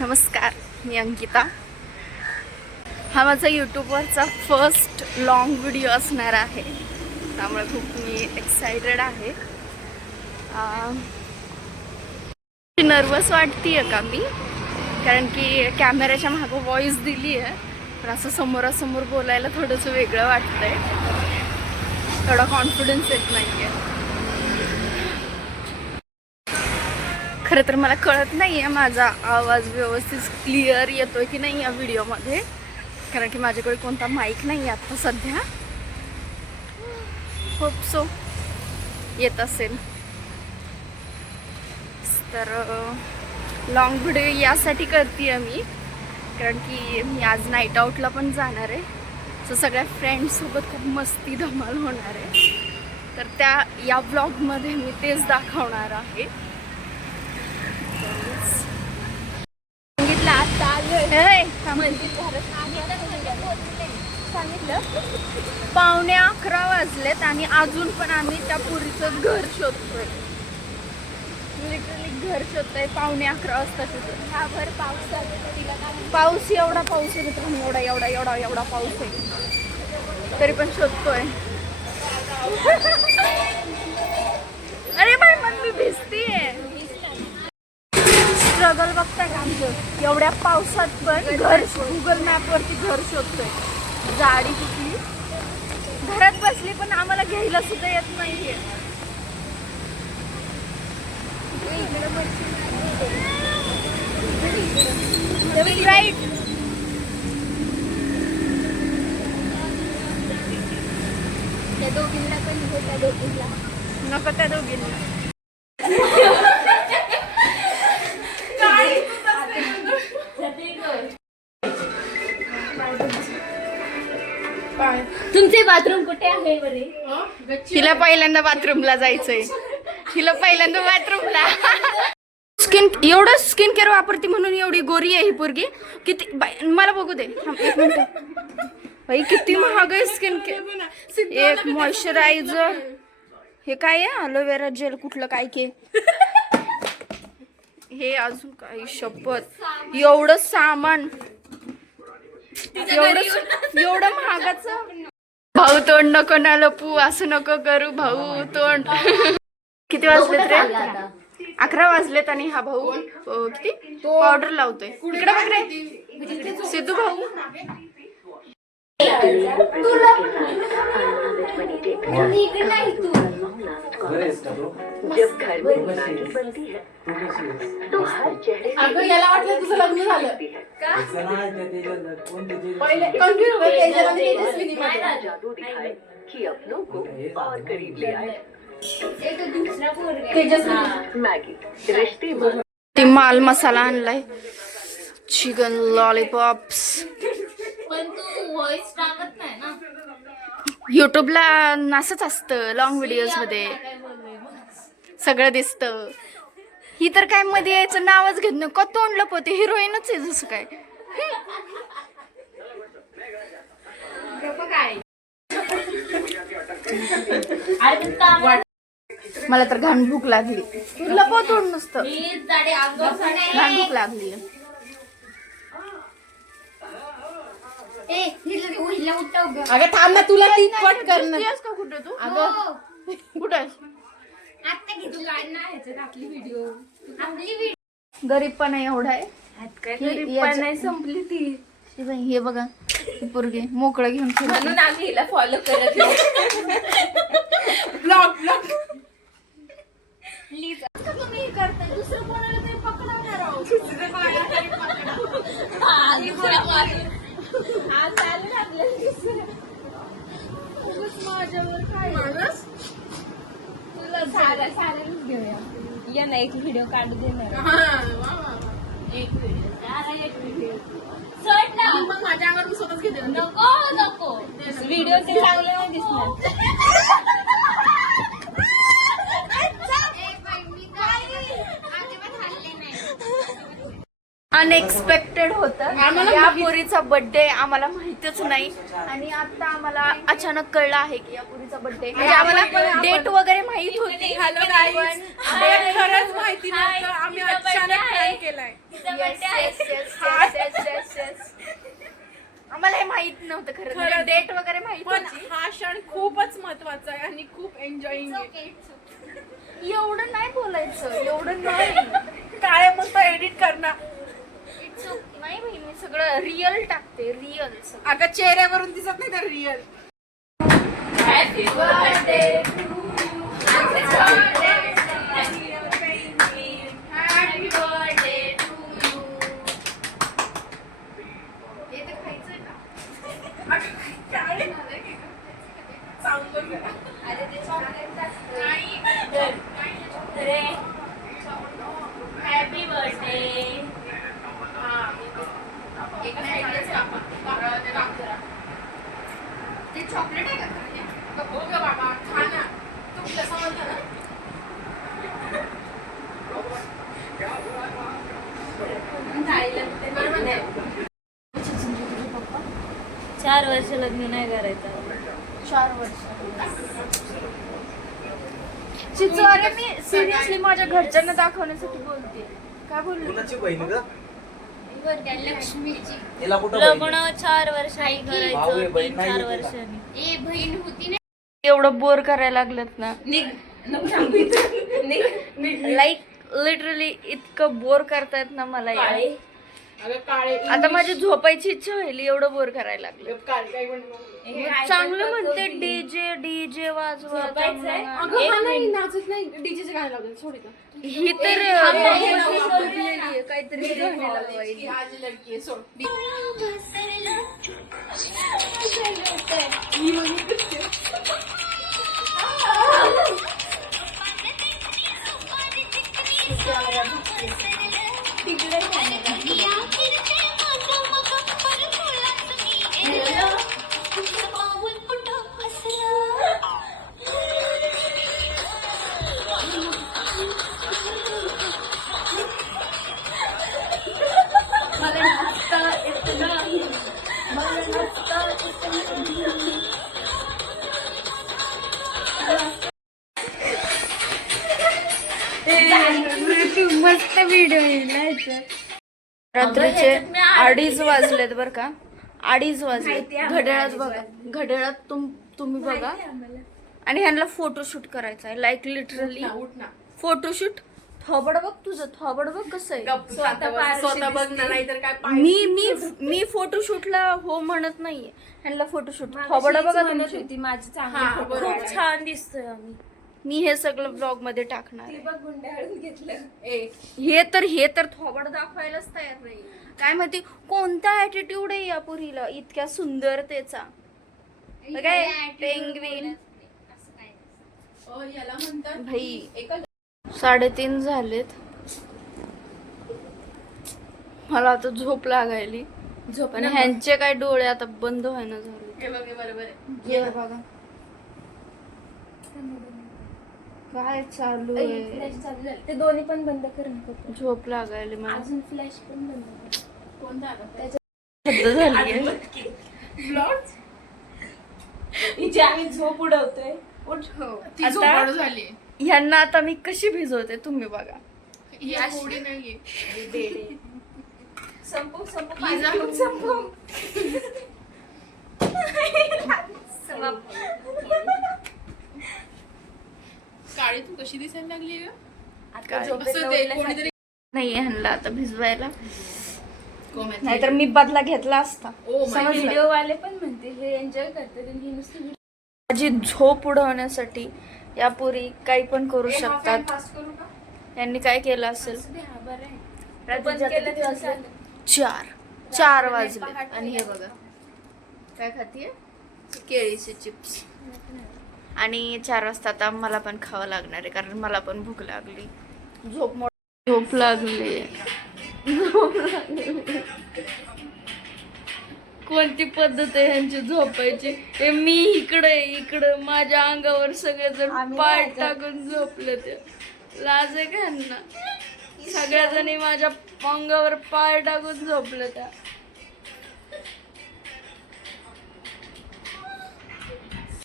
नमस्कार, मी अंकिता. हा माझा यूट्यूबवरचा फर्स्ट लॉंग व्हिडिओ असणार आहे, त्यामुळे खूप मी एक्सायटेड आहे. नर्वस वाटतीये का मी, कारण की कॅमेऱ्याच्या मागं व्हॉइस दिली आहे, पण असं समोरासमोर बोलायला थोडंसं वेगळं वाटतंय. थोडा कॉन्फिडन्स येत नाही आहे. खरं तर मला कळत नाही आहे माझा आवाज व्यवस्थित क्लिअर येतोय की नाही या व्हिडिओमध्ये, कारण की माझ्याकडे कोणता माईक नाही आहे आता सध्या. होप सो येत असेल. तर लॉंग व्हिडिओ यासाठी करते मी, कारण की मी आज नाईट आऊटला पण जाणार आहे. सो सगळ्या फ्रेंड्ससोबत खूप मस्ती धमाल होणार आहे. तर त्या या व्लॉगमध्ये मी तेच दाखवणार आहे. सांगितलं 11:15 वाजलेत आणि अजून पण आम्ही त्या पुरीचं घर शोधतोय. लिटरली घर शोधतोय. 11:15 वाजता पाऊस एवढा पाऊस आहे मित्रांनो, एवढा एवढा एवढा एवढा पाऊस आहे, तरी पण शोधतोय. अरे बाई मग मी भिजतीये. स्ट्रगल बघताय का आमचं, एवढ्या पावसात पण घर गुगल मॅपवरती घर शोधतोय. गाडी कुठली घरात बसली पण आम्हाला घ्यायला सुद्धा येत नाहीये. राईट त्या दोघींना पण त्या दोघींना नको, त्या दोघींना तुमचे बाथरूम कुठे आहे बरे? हिला पहिल्यांदा बाथरूमला जायचंय. हिला पहिल्यांदा बाथरूमला. एवढं स्किन केअर वापरते म्हणून एवढी गोरी आहे ही पोरगी. किती मला बघू दे एक मिनिट. बाई किती महाग आहे स्किन केअर. एक मॉइश्चरायझर, हे काय आहे अलोवेरा जेल कुठलं काय के, हे अजून काही शपथ एवढं सामान, एवढं महागाचं. भाऊ तोंड नको ना लपू, असं नको करू भाऊ तोंड. किती वाजलेत रे? 11 वाजलेत आणि हा भाऊ किती पावडर लावतोय. इकडे बघ रे सिद्धू भाऊ. याला वाटलं तुझं लग्न झालं ती माल मसाला आणलाय, चिकन लॉलीपॉप्स. पण तू व्हॉइस टाकत नाही ना युट्यूबला. असंच असतं लॉंग व्हिडिओज मध्ये सगळं दिसतं. ही तर काय मध्ये यायचं नावच घेत नाही. का तोंड लपवते, हिरोईनच आहे जसं काय. मला तर घाण भूक लागली. तू लपव तोंड नसतं, घाण भूक लागली. अगं थांब ना, तुला ती कट करणार का कुठे तू? अगं कुठे गरीबपणा एवढा आहे. संपली ती. हे बघा पोरगे मोकळं घेऊन म्हणून आम्ही हिला फॉलो करत ब्लॉग ब्लॉग तुम्ही करताय, दुसरं कोणाला तरी पकडवणार आहोत. चालू लागलं माझ्यावर काय माणूस. तुला साऱ्यालाच घेऊया या ना, एक व्हिडिओ काढू देणार. एक व्हिडिओ शर्ट ना, मग माझ्या अंगावर स्वतःच घेते. नको नको, व्हिडिओ ते चांगले नाही दिसणार. अनएक्सपेक्टेड होतं. या पोरीचा बर्थडे आम्हाला माहितच नाही आणि आता आम्हाला अचानक कळलं आहे की या पोरीचा बर्थडे. म्हणजे आम्हाला डेट वगैरे माहित होती. खरंच माहिती नव्हतं. आम्ही अचानक प्लॅन केलाय. आम्हाला हे माहित नव्हतं खरं. डेट वगैरे माहित पण होती. हा क्षण खूपच महत्वाचा आहे आणि खूप एन्जॉईंग आहे. एवढं नाही बोलायचं, एवढं नाही. काय मग तो एडिट करणार. नाही बाई, मी सगळं रिअल टाकते, रिअल. आता चेहऱ्यावरून दिसत नाही तर real. Happy birthday happy birthday. ते चॉकलेट आहे का? हो ग बाबा, खा ना. तू कसं म्हणतो ना. चार वर्ष लग्न नाही करायचं. 4 वर्ष. चिचू, अरे मी सिरियसली माझ्या घरच्यांना दाखवण्यासाठी बोलते. काय बोलली? कुणाची बहीण ग? लक्ष्मीची हिला कुठं लग्न बहीण? 4 वर्षांनी भाऊ आहे, करायचं. बहीण नाही 4 आहे का? वर्षांनी. बहीण होती ना. एवढं बोर करायला लागलेत ना. लाईक लिटरली इतकं बोर करतायत ना मला या. अगं काळे आता माझी झोपायची इच्छा व्हायली, एवढं बोर करायला लागलं. काळे काय म्हणतो. चांगलं म्हणते डीजे डीजे वाजवा. अगं हा नाही नाचत नाही. डीजेचे गाणं लावतात. सोड इथं. ही तर झोपलेली आहे, काहीतरी गाणे लावायची. आज लडकी आहे. सोड. मस्त व्हिडिओ येईल. रात्रीचे 2:30 वाजलेत बर का. 2:30 वाजलेत. घड्याळात बघा, घड्याळात तुम्ही बघा. आणि ह्यांना फोटोशूट करायचा आहे. लाईक लिटरली उठ ना. फोटोशूट. थोबड बघ तुझं, थोबड बघ कसं आहे. स्वतः बघ ना, नाहीतर काय मी मी मी फोटोशूटला हो म्हणत नाहीये. ह्यांना फोटोशूट. थोबड बघा तुमची. होती माझी हा, चांगली बरोबर. खूप छान दिसतोय आम्ही. मी हे सगळं ब्लॉग मध्ये टाकणार आहे. गुंडाळून घेतलं. हे तर थोबड दाखवायलाच तयार नाही. काय माहिती कोणता ऍटिट्यूड आहे या पुरीला, इतक्या सुंदरतेचा. काय पेंग्विन याला म्हणतात भाई. 3:30 झालेत. मला आता झोप लागायली. आणि ह्यांचे काय डोळे आता बंद व्हायला झाले. हे बघ, हे बरोबर आहे. हे बघा काय चालू आहे. फ्लॅश चालू झाले. ते दोन्ही पण बंद कर नको. झोप लागायली मला. अजून फ्लॅश पण बंद कर. कोणता आता? हद्द झालीये. हिची आम्ही झोप उडवतोय. ती झोपाळू झाली. ह्यांना आता मी कशी भिजवते तुम्ही बघा. ही थोडी नाहीये. संपू काळी तू कशी दिसायला लागली ग? आता असं ते कोणीतरी नाही ह्यांना आता भिजवायला. कोमेत. नाहीतर मी बदला घेतला असता. ओ माय समजलं? व्हिडिओ वाले पण म्हणते हे एन्जॉय करतात आणि ही नुसती माझी झोप उडवण्यासाठी या पोरी काही पण करू शकतात. यांनी काय केलं असेल. बरं आहे. रात्रीचे बंद केलं किती तर वाजले? चालेल. 4 वाजले. आणि हे बघा काय खातीये, केळीचे चिप्स. आणि 4 वाजता आता मला पण खावं लागणार आहे कारण मला पण भूक लागली. झोप लागली. कोणती पद्धत आहे ह्यांची झोपायची. हे मी इकडं माझ्या अंगावर सगळे जण पाय टाकून झोपले. ते लाज आहे का ह्यांना. सगळ्या जणी माझ्या अंगावर पाय टाकून झोपल्या त्या.